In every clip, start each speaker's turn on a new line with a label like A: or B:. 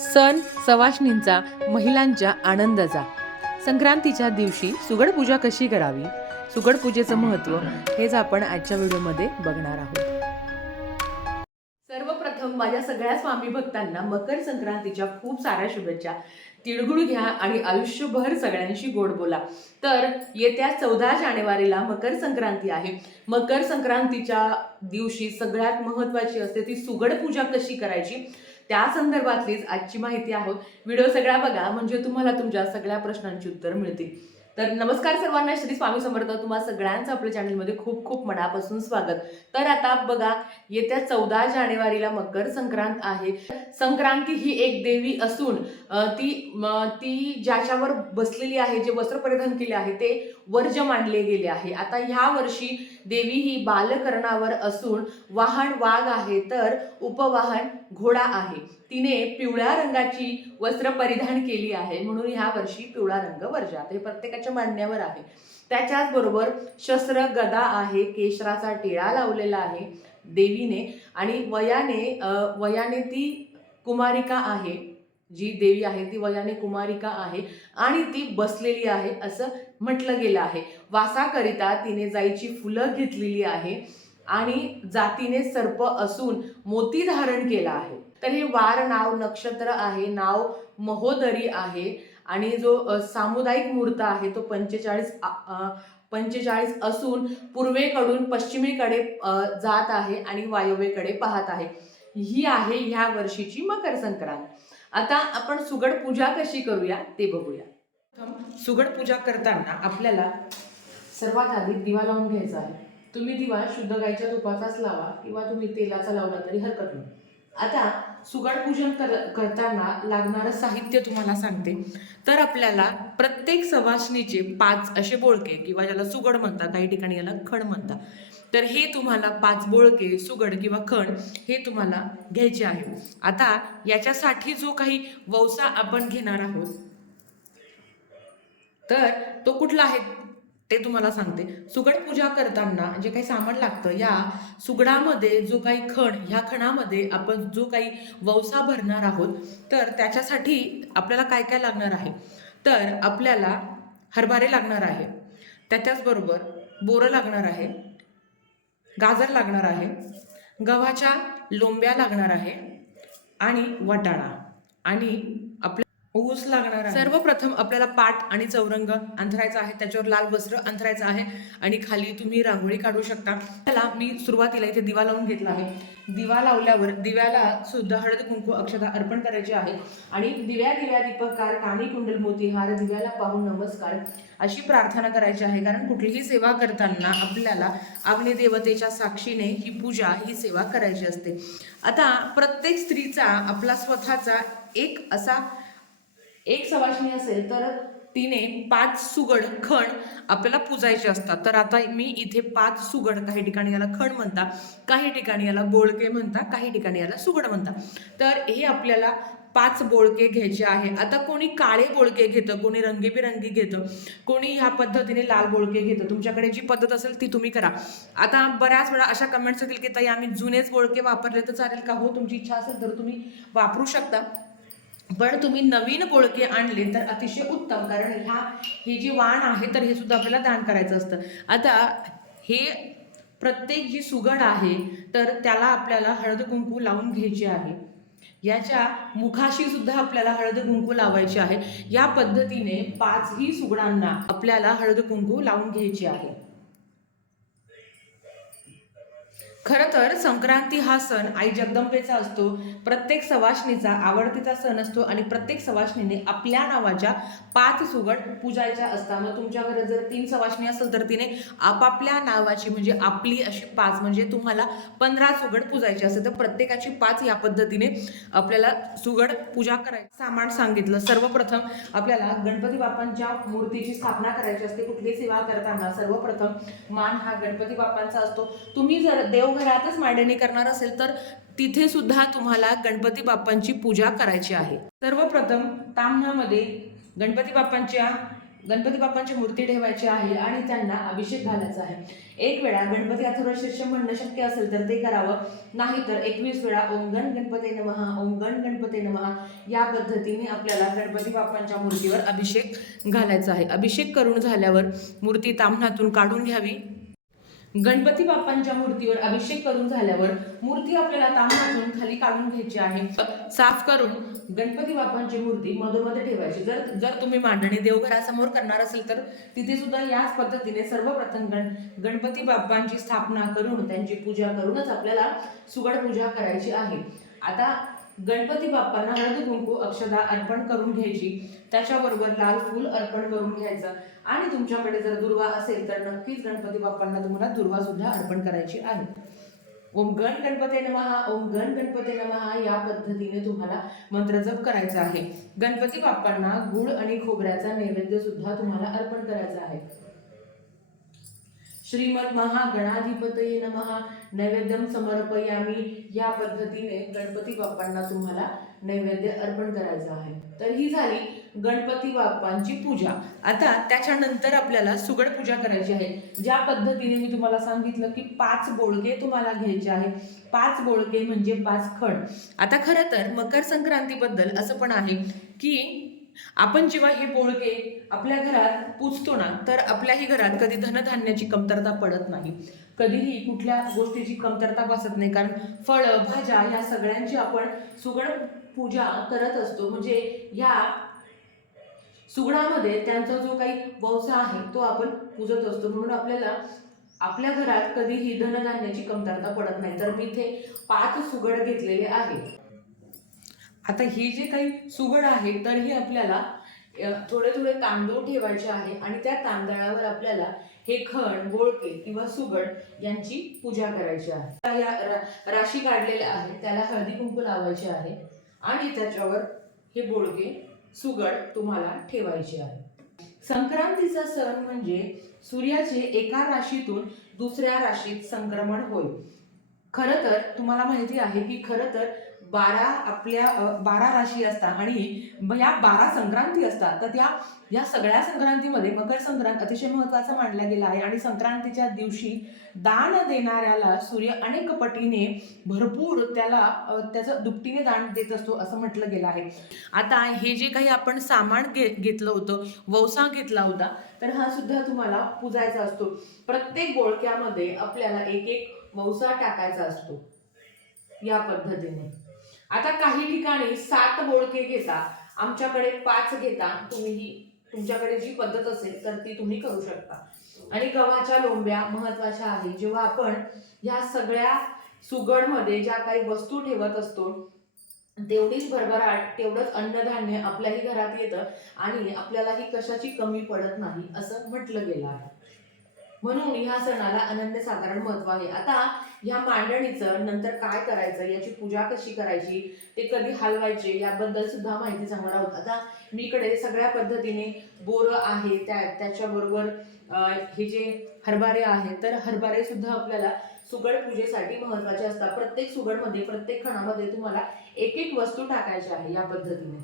A: सण सवाष्णींचा महिलांच्या आनंदाचा. संक्रांतीच्या दिवशी सुगड पूजा कशी करावी? सुगड पूजेचं महत्त्व हेच आपण आजच्या व्हिडिओमध्ये बघणार आहोत. सर्वप्रथम माझ्या सगळ्या स्वामी भक्तांना मकर संक्रांतीच्या खूप साऱ्या शुभेच्छा. तिळगुळ घ्या आणि आयुष्यभर सगळ्यांशी गोड बोला. तर येत्या चौदा जानेवारीला मकर संक्रांती आहे. मकर संक्रांतीच्या दिवशी सगळ्यात महत्त्वाची असते ती सुगड पूजा कशी करायची? त्या संदर्भातलीच आजची माहिती आहोत. व्हिडिओ सगळा बघा म्हणजे तुम्हाला तुमच्या सगळ्या प्रश्नांची उत्तर मिळतील. तर नमस्कार सर्वांना श्री स्वामी समर्थ तुम्हाला सगळ्यांचं आपल्या चॅनलमध्ये खूप खूप मनापासून स्वागत. तर आता बघा येत्या चौदा जानेवारीला मकर संक्रांत आहे. संक्रांती ही एक देवी असून ती ती ज्याच्यावर बसलेली आहे जे वस्त्र परिधान केले आहे ते वर्ज मानले गेले आहे. आता ह्या वर्षी देवी ही बालकरणावर असून वाहन वाघ आहे. तर उपवाहन घोडा आहे. तिने पिवळ्या रंगाची वस्त्र परिधान केली आहे. म्हणून ह्या वर्षी पिवळा रंग वर्जात. हे प्रत्येकाच्या मांडण्यावर आहे. त्याच्याचबरोबर शस्त्र गदा आहे. केशराचा टिळा लावलेला आहे देवीने. आणि वयाने वयाने ती कुमारिका आहे. जी देवी आहे ती वयाने कुमारिका आहे. आणि ती बसलेली आहे असं म्हटलं गेलं आहे. वासाकरिता तिने जाईची फुलं घेतलेली आहे. आणि जातीने सर्प असून मोती धारण केला आहे. तर हे वार नाव नक्षत्र आहे नाव महोदरी आहे आणि जो सामुदायिक मूर्त आहे तो पंचेचाळीस पंचेचाळीस असून पूर्वेकडून पश्चिमेकडे जात आहे आणि वायव्येकडे पाहत आहे. ही आहे ह्या वर्षीची मकर संक्रांत. आता आपण सुगड पूजा कशी करूया ते बघूया. सुगड पूजा करताना आपल्याला सर्वात आधी दिवा लावून घ्यायचा आहे. तुम्ही दिवा शुद्ध गाईच्या तुपाचाच लावा किंवा तुम्ही तेलाचा लावला तरी हरकत नाही. आता सुगड पूजन कर करताना लागणारं साहित्य तुम्हाला सांगते. तर आपल्याला प्रत्येक सवासणीचे पाच असे बोळके किंवा ज्याला सुगड म्हणतात काही ठिकाणी याला खण म्हणतात. तर हे तुम्हाला पाच बोळके सुगड किंवा खण हे तुम्हाला घ्यायचे आहे. आता याच्यासाठी जो काही वौसा आपण घेणार आहोत तर तो कुठला आहे? ते तुम्हाला सांगते. सुगड पूजा करताना जे काही सामान लागतं या सुगडामध्ये जो काही खण ह्या खणामध्ये आपण जो काही वौसा भरणार आहोत तर त्याच्यासाठी आपल्याला काय काय लागणार आहे? तर आपल्याला हरभरे लागणार आहे. त्याच्याचबरोबर बोरं लागणार आहे. गाजर लागणार आहे. गव्हाच्या लोंब्या लागणार आहे. आणि वटाणा. आणि ऊस लागणार आहे. सर्वप्रथम आपल्याला पाट आणि चौरंग अंथरायचा आहे. त्याच्यावर लाल वस्त्र अंथरायचं आहे. आणि खाली तुम्ही रांगोळी काढू शकता. त्याला मी सुरुवातीला इथे दिवा लावून घेतला आहे. दिवा लावल्यावर दिव्याला सुद्धा हळद कुंकू अक्षता अर्पण करायची आहे. आणि दिव्या दिव्या दीपकार काणी कुंडल मोतीहार दिव्याला पाहून नमस्कार अशी प्रार्थना करायची आहे. कारण कुठलीही सेवा करताना आपल्याला अग्निदेवतेच्या साक्षीने ही पूजा ही सेवा करायची असते. आता प्रत्येक स्त्रीचा आपला स्वतःचा एक असा एक सवाष्णी असेल तर तिने पाच सुगड खण आपल्याला पूजायचे असतात. तर आता मी इथे पाच सुगड काही ठिकाणी याला खण म्हणता काही ठिकाणी याला बोळके म्हणता काही ठिकाणी याला सुगड म्हणता. तर हे आपल्याला पाच बोळके घ्यायचे आहे. आता कोणी काळे बोळके घेतं कोणी रंगीबिरंगी घेतं कोणी ह्या पद्धतीने लाल बोळके घेतं. तुमच्याकडे जी पद्धत असेल ती तुम्ही करा. आता बऱ्याच वेळा अशा कमेंट्स येतील की ताई आम्ही जुनेच बोळके वापरले तर चालेल का? हो तुमची इच्छा असेल तर तुम्ही वापरू शकता. पण तुम्ही नवीन बोळके आणले तर अतिशय उत्तम कारण ह्या हे जी वाण आहे तर हे सुद्धा आपल्याला दान करायचं असतं. आता हे प्रत्येक जी सुगड आहे तर त्याला आपल्याला हळद कुंकू लावून घ्यायची आहे. याच्या मुखाशी सुद्धा आपल्याला हळद कुंकू लावायची आहे. या पद्धतीने पाचही सुगडांना आपल्याला हळद कुंकू लावून घ्यायची आहे. खरं तर संक्रांती हा सण आई जगदंबेचा असतो प्रत्येक सवासणीचा आवडतीचा सण असतो आणि प्रत्येक सवासणीने आपल्या नावाच्या पाच सुगड पूजायच्या असतात. मग तुमच्याकडे जर तीन सवासणी असेल तर तिने आपापल्या नावाची म्हणजे आपली अशी पाच म्हणजे तुम्हाला पंधरा सुगड पूजायची असेल तर प्रत्येकाची पाच या पद्धतीने आपल्याला सुगड पूजा करायची. सामान सांगितलं. सर्वप्रथम आपल्याला गणपती बाप्पांच्या मूर्तीची स्थापना करायची असते. कुठली सेवा करताना सर्वप्रथम मान हा गणपती बाप्पांचा असतो. तुम्ही जर देव देवघरातच मांडणी करणार असेल तर तिथे सुद्धा तुम्हाला गणपती बाप्पांची पूजा करायची आहे. सर्वप्रथम ताम्हणामध्ये गणपती बाप्पांच्या गणपती बाप्पांची मूर्ती ठेवायची आहे आणि त्यांना अभिषेक घालायचा आहे. एक वेळा गणपती अथर्व शीर्ष म्हणणं शक्य असेल तर ते करावं. नाहीतर एकवीस वेळा ओम गण गणपती नमहा ओम गण गणपती नमहा या पद्धतीने आपल्याला गणपती बाप्पांच्या मूर्तीवर अभिषेक घालायचा आहे. अभिषेक करून झाल्यावर मूर्ती ताम्हणातून काढून घ्यावी. गणपती बाप्पांच्या मूर्तीवर अभिषेक करून झाल्यावर मूर्ती आपल्याला तांबातून खाली काढून घ्यायची आहे. साफ करून गणपती बाप्पांची मूर्ती मधोमध्ये ठेवायची. जर जर तुम्ही मांडणी देवघरासमोर करणार असेल तर तिथे सुद्धा याच पद्धतीने सर्वप्रथम गण गणपती बाप्पांची स्थापना करून त्यांची पूजा करूनच आपल्याला सुगड पूजा करायची आहे. आता गणपती बाप्पांना हळद कुंकू अक्षदा अर्पण करून घ्यायची. त्याच्याबरोबर लाल फूल अर्पण करून घ्यायचं. आणि तुमच्याकडे जर दुर्वा असेल तर नक्कीच गणपती बाप्पांना तुम्हाला दुर्वा सुद्धा अर्पण करायची आहे. ओम गण गणपती नमहा ओम गण गणपती नमहा या पद्धतीने तुम्हाला मंत्र जप करायचा आहे. गणपती बाप्पांना गुळ आणि खोबऱ्याचा नैवेद्य सुद्धा तुम्हाला अर्पण करायचा आहे. श्रीमद महागणाधिपतये नमहा नैवेद्यम समर्पयामी या पद्धतीने गणपती बाप्पांना तुम्हाला नैवेद्य अर्पण करायचं आहे. तर ही झाली गणपती बाप्पांची पूजा. आता त्याच्यानंतर आपल्याला सुगड पूजा करायची आहे. ज्या पद्धतीने मी तुम्हाला सांगितलं की पाच बोळके तुम्हाला घ्यायचे आहे. पाच बोळके म्हणजे पाच खण. आता खरं तर मकर संक्रांतीबद्दल असं पण आहे की आपण जेव्हा हे बोळके आपल्या घरात पुजतो ना तर आपल्याही घरात कधी धनधान्याची कमतरता पडत नाही. कधीही कुठल्या गोष्टीची कमतरता बसत नाही. कारण फळं भाज्या या सगळ्यांची आपण सुगड पूजा करत असतो. म्हणजे या सुगणामध्ये त्यांचा जो काही वंश आहे तो आपण पूजत असतो. म्हणून आपल्याला आपल्या घरात कधीही धनधान्याची कमतरता पडत नाही. तर मी इथे पाच सुगड घेतलेले आहे आता ही जे काही सुगड आहे तर ही आपल्याला थोडे थोडे तांदूळ ठेवायचे आहे आणि त्या तांदळावर आपल्याला हे खण गोळके किंवा सुगड यांची पूजा करायची आहे. या राशी काढलेल्या आहेत त्याला हळदी कुंकू लावायचे आहे आणि त्याच्यावर हे बोळके सुगड तुम्हाला ठेवायचे आहे. संक्रांतीचा सण म्हणजे सूर्याचे एका राशीतून दुसऱ्या राशीत संक्रमण होय. खरं तर तुम्हाला माहिती आहे की खरं तर बारा आपल्या बारा राशी असतात आणि या बारा संक्रांती असतात. तर त्या या सगळ्या संक्रांतीमध्ये मकर संक्रांत अतिशय महत्त्वाचा मानला गेला आहे आणि संक्रांतीच्या दिवशी दान देणाऱ्याला सूर्य अनेक पटीने भरपूर त्याला त्याचं दुपटीने दान देत असतो असं म्हटलं गेलं आहे. आता हे जे काही आपण सामान घे घेतलं होतं वौसा घेतला होता तर हा सुद्धा तुम्हाला पुजायचा असतो. प्रत्येक बोळक्यामध्ये आपल्याला एक एक वौसा टाकायचा असतो. या पद्धतीने. आता काही ठिकाणी सात बोळके घेता आमच्याकडे पाच घेता तुम्ही तुमच्याकडे जी पद्धत असेल तर ती तुम्ही करू शकता. आणि गव्हाच्या लोंब्या महत्त्वाच्या आहे जेव्हा आपण ह्या सगळ्या सुगडमध्ये ज्या काही वस्तू ठेवत असतो तेवढीच भरभराट तेवढंच अन्नधान्य आपल्याही घरात येतं आणि आपल्यालाही कशाची कमी पडत नाही असं म्हटलं गेलं आहे. म्हणून ह्या सणाला अनन्य साधारण महत्त्व आहे. आता ह्या मांडणीचं नंतर काय करायचं याची पूजा कशी करायची ते कधी हलवायचे याबद्दल सुद्धा माहिती सांगणार आहोत. आता मी इकडे सगळ्या पद्धतीने बोरं आहे त्या त्याच्याबरोबर हे जे हरभरे आहेत तर हरभरे सुद्धा आपल्याला सुगड पूजेसाठी महत्त्वाचे असतात. प्रत्येक सुगडमध्ये प्रत्येक खणामध्ये तुम्हाला एक एक वस्तू टाकायची आहे या पद्धतीने.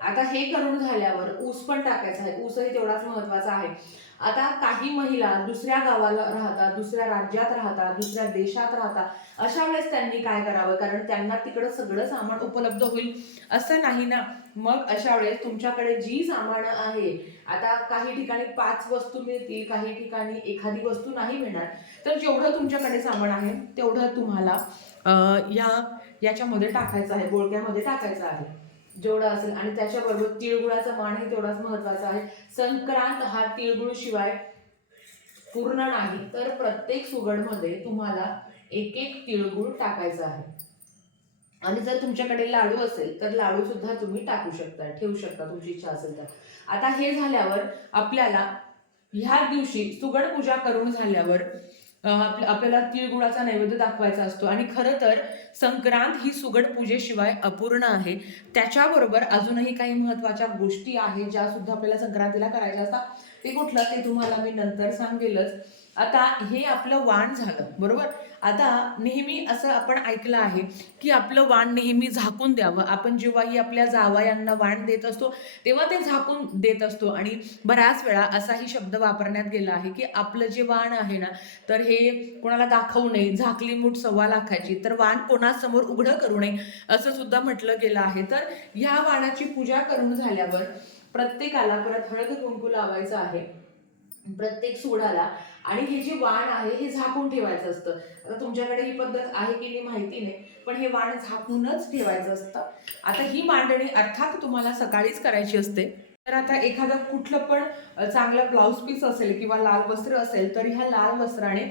A: आता हे करून झाल्यावर ऊस पण टाकायचा आहे. ऊसही तेवढाच महत्त्वाचा आहे. आता काही महिला दुसऱ्या गावाला राहतात दुसऱ्या राज्यात राहतात दुसऱ्या देशात राहतात अशा वेळेस त्यांनी काय करावं? कारण त्यांना तिकडं सगळं सामान उपलब्ध होईल असं नाही ना? मग अशा वेळेस तुमच्याकडे जी सामान आहे आता काही ठिकाणी पाच वस्तू मिळतील काही ठिकाणी एखादी वस्तू नाही मिळणार तर जेवढं तुमच्याकडे सामान आहे तेवढं तुम्हाला या याच्यामध्ये टाकायचं आहे बोळक्यामध्ये टाकायचं आहे. जेवढं असेल. आणि त्याच्याबरोबर तिळगुळाचा मानही तेवढाच महत्त्वाचा आहे. संक्रांत हा तिळगुळ शिवाय पूर्ण नाही तर प्रत्येक सुगडमध्ये तुम्हाला एक एक तिळगुळ टाकायचा आहे. आणि जर तुमच्याकडे लाडू असेल तर लाडू सुद्धा तुम्ही टाकू शकता ठेवू शकता तुमची इच्छा असेल तर. आता हे झाल्यावर आपल्याला ह्या दिवशी सुगड पूजा करून झाल्यावर आपल्याला तिळगुळाचा नैवेद्य दाखवायचा असतो. आणि खरं तर संक्रांत ही सुगड पूजेशिवाय अपूर्ण आहे. त्याच्याबरोबर अजूनही काही महत्त्वाच्या गोष्टी आहेत ज्या सुद्धा आपल्याला संक्रांतीला करायच्या असतात. ते कुठलं ते तुम्हाला मी नंतर सांगेलच. आता हे आपलं वाण झालं बरोबर? आता नेहमी असं आपण ऐकलं आहे की आपलं वाण नेहमी झाकून द्यावं. आपण जेव्हाही आपल्या जावयांना वाण देत असतो तेव्हा ते झाकून देत असतो. आणि बऱ्याच वेळा असाही शब्द वापरण्यात गेला आहे की आपलं जे वाण आहे ना तर हे कोणाला दाखवू नये झाकली मूठ सव्वा लाखाची तर वाण कोणासमोर उघडं करू नये असं सुद्धा म्हटलं गेलं आहे. तर ह्या वाणाची पूजा करून झाल्यावर प्रत्येकाला परत हळद कुंकू लावायचं आहे प्रत्येक सोडाला आणि हे जे वाण आहे हे झाकून ठेवायचं असतं. आता तुमच्याकडे ही पद्धत आहे की नाही माहिती नाही पण हे वाण झाकूनच ठेवायचं असतं. आता ही मांडणी अर्थात तुम्हाला सकाळीच करायची असते. तर आता एखादं कुठलं पण चांगलं ब्लाऊज पीस असेल किंवा लाल वस्त्र असेल तर ह्या लाल वस्त्राने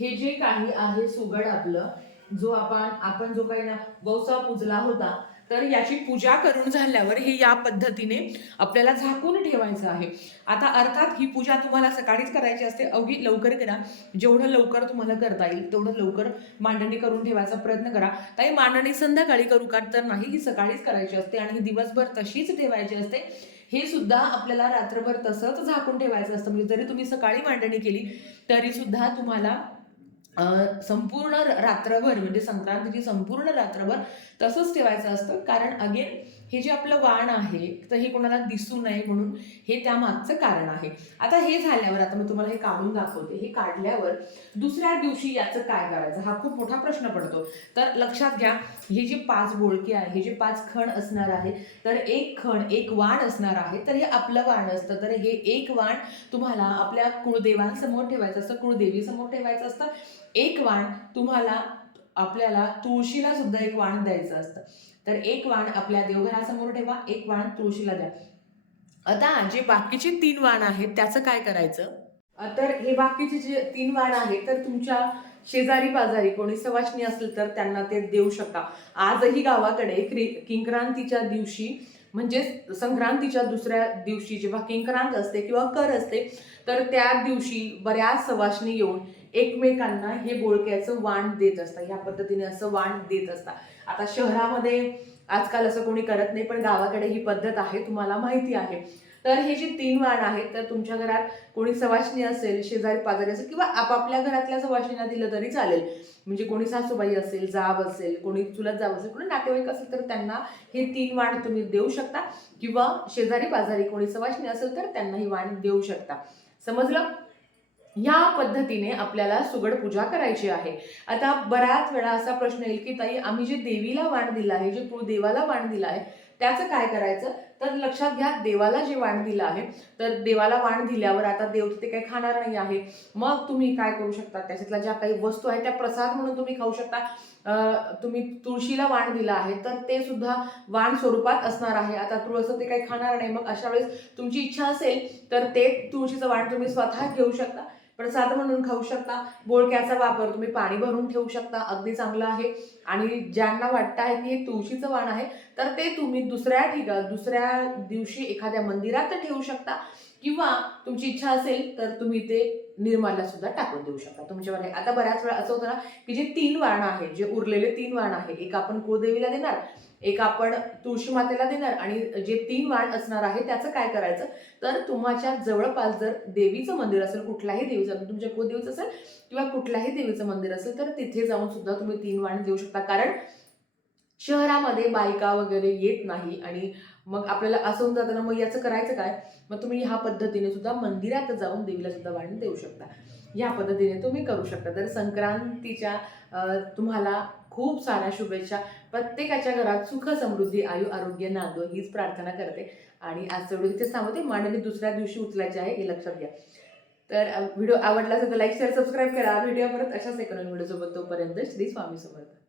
A: हे जे काही आहे सुगड आपलं जो आपण आपण जो काही ना वौसा पूजला होता तर याची पूजा करून झाल्यावर हे या पद्धतीने आपल्याला झाकून ठेवायचं आहे. आता अर्थात ही पूजा तुम्हाला सकाळीच करायची असते. अवघी लवकर करा. जेवढं लवकर तुम्हाला करता येईल तेवढं लवकर मांडणी करून ठेवायचा प्रयत्न करा. ताई मांडणी संध्याकाळी करू का? तर नाही ही सकाळीच करायची असते आणि ही दिवसभर तशीच ठेवायची असते. हे सुद्धा आपल्याला रात्रभर तसंच झाकून ठेवायचं असतं. म्हणजे जरी तुम्ही सकाळी मांडणी केली तरी सुद्धा तुम्हाला संपूर्ण रात्रभर म्हणजे संक्रांतीची संपूर्ण रात्रभर तसंच ठेवायचं असतं. कारण अगेन हे जे आपलं वाण आहे तर हे कोणाला दिसू नये म्हणून हे त्यामागचं कारण आहे. आता हे झाल्यावर आता मी तुम्हाला हे काढून दाखवते हे काढल्यावर दुसऱ्या दिवशी याचं काय करायचं? हा खूप मोठा प्रश्न पडतो. तर लक्षात घ्या हे जे पाच बोळके आहे हे जे पाच खण असणार आहे तर एक खण एक वाण असणार आहे तर हे आपलं वाण असतं. तर हे एक वाण तुम्हाला आपल्या कुळदेवांसमोर ठेवायचं असतं कुळदेवीसमोर ठेवायचं असतं. एक वाण तुम्हाला आपल्याला तुळशीला सुद्धा एक वाण द्यायचं असतं. तर एक वाण आपल्या देवघरासमोर ठेवा एक वाण तुळशीला द्या. आता जे बाकीचे तीन वाण आहेत त्याचं काय करायचं? तर हे बाकीचे जे तीन वाण आहेत तर तुमच्या शेजारी पाजारी कोणी सवाशणी असेल तर त्यांना ते देऊ शकता. आजही गावाकडे क्रि- किंक्रांतीच्या दिवशी म्हणजे संक्रांतीच्या दुसऱ्या दिवशी जेव्हा किंक्रांत असते किंवा कर असते तर त्या दिवशी बऱ्याच सवाशणी येऊन एकमेकांना हे बोळक्याचं वाण देत असतात. ह्या पद्धतीने असं वाण देत असतात. आता शहरामध्ये आजकाल असं कोणी करत नाही पण गावाकडे ही पद्धत आहे तुम्हाला माहिती आहे. तर हे जे तीन वाण आहेत तर तुमच्या घरात कोणी सवाशणी असेल शेजारी पाजारी असेल किंवा आपापल्या घरातल्या सवाशणीला दिलं तरी चालेल. म्हणजे कोणी सासूबाई असेल जाव असेल कोणी चुलत जाव असेल कोणी नातेवाईक असेल तर त्यांना हे तीन वाण तुम्ही देऊ शकता. किंवा शेजारी पाजारी कोणी सवाशणी असेल तर त्यांना ही वाण देऊ शकता. समजलं? या पद्धतीने आपल्याला सुगड पूजा करायची आहे. आता बऱ्याच वेळा असा प्रश्न येईल की ताई आम्ही जे देवीला वाण दिलं आहे जे कुळदेवाला वाण दिलं आहे त्याचं काय करायचं? तर लक्षात घ्या देवाला जे वाण दिलं आहे तर देवाला वाण दिल्यावर आता देव ते काही खाणार नाही आहे. मग तुम्ही काय करू शकता? त्याच्यातल्या ज्या काही वस्तू आहेत त्या प्रसाद म्हणून तुम्ही खाऊ शकता. तुम्ही तुळशीला वाण दिला आहे तर ते सुद्धा वाण स्वरूपात असणार आहे. आता तुळस ते काही खाणार नाही. मग अशा वेळेस तुमची इच्छा असेल तर ते तुळशीचं वाण तुम्ही स्वतः घेऊ शकता. प्रसाद म्हणून खाऊ शकता. बोळक्याचा वापर तुम्ही पाणी भरून ठेवू शकता. अगदी चांगलं आहे. आणि ज्यांना वाटतं आहे की हे तुळशीचं वाण आहे तर ते तुम्ही दुसऱ्या ठिका दुसऱ्या दिवशी एखाद्या मंदिरात ठेवू शकता. किंवा तुमची इच्छा असेल तर तुम्ही ते निर्माला सुद्धा टाकून देऊ शकता. तुमच्यावर आता बऱ्याच वेळा असं होतं ना की जे तीन वाण आहे जे उरलेले तीन वाण आहे एक आपण कुळदेवीला देणार एक आपण तुळशी मातेला देणार आणि जे तीन वाण असणार आहे त्याचं काय करायचं? तर तुमच्या जवळपास जर देवीचं मंदिर असेल कुठल्याही देवीचं तुमच्या कुलदेवीचं असेल किंवा कुठल्याही देवीचं मंदिर असेल तर तिथे जाऊन सुद्धा तुम्ही तीन वाण देऊ शकता. कारण शहरामध्ये बायका वगैरे येत नाही आणि मग आपल्याला असं होऊन जातं ना मग याचं करायचं काय? मग तुम्ही ह्या पद्धतीने सुद्धा मंदिरात जाऊन देवीला सुद्धा वाण देऊ शकता. या पद्धतीने तुम्ही करू शकता. तर संक्रांतीच्या तुम्हाला खूप साऱ्या शुभेच्छा. प्रत्येकाच्या घरात सुख समृद्धी आयु आरोग्य नांदो हीच प्रार्थना करते. आणि आज तेवढं इथे सांगते मांडणी दुसऱ्या दिवशी उचलायची आहे हे लक्षात घ्या. तर व्हिडिओ आवडला असेल तर लाईक शेअर सबस्क्राईब करा. व्हिडिओ परत अशाच एका व्हिडिओसोबत. तोपर्यंत श्री स्वामी समर्थ.